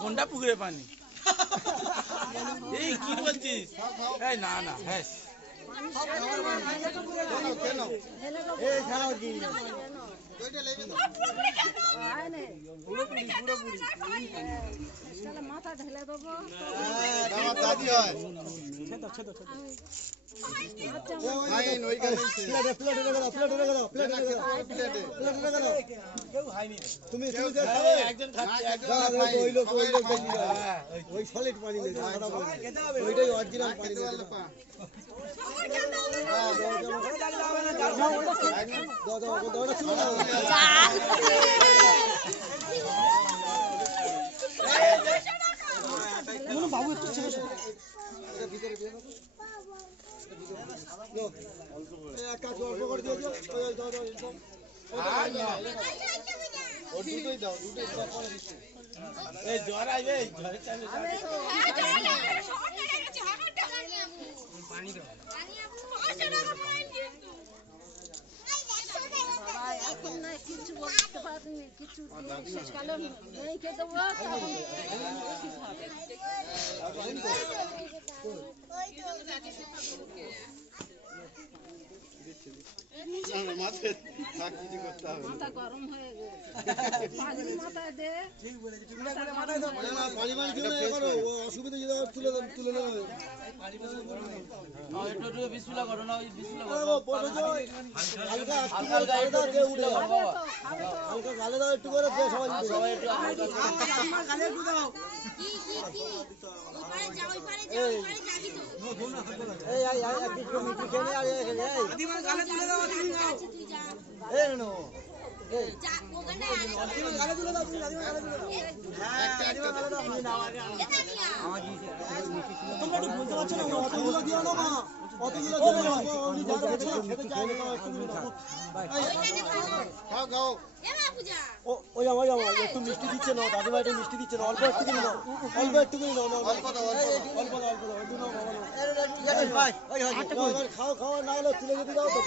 কোনটা পুকুরে পানি? এই কি বলছিস? এই না না হ্যাঁ মাথা ঢেলে দেবো তুমি ওই সলিড পানি ওইটাই অরিজিনাল পানি বাবু একটু ভিতরে এক কাজ অল্প করে দিয়ে দিও দুটোই দাও দুটোই এই জ্বর আইবে জ্বরে চাইবে পানি দাও এখন না কিছু বলতে পারিনি কিছু শেষকালে এই খেয়ে দেবো মাথা গরম হয়ে গেছে পানি মাথায় দে অসুবিধা তুলে নেবে হালকা গালে দাও একটু করে সবাই বলতে পারছো না অতগুলো দিও না একটু মিষ্টি দিচ্ছে না দাদু ভাই মিষ্টি দিচ্ছে না অল্প একটু কিনে নাও অল্প একটু কিনে নাও খাও না হলে তুলে যদি দাও তো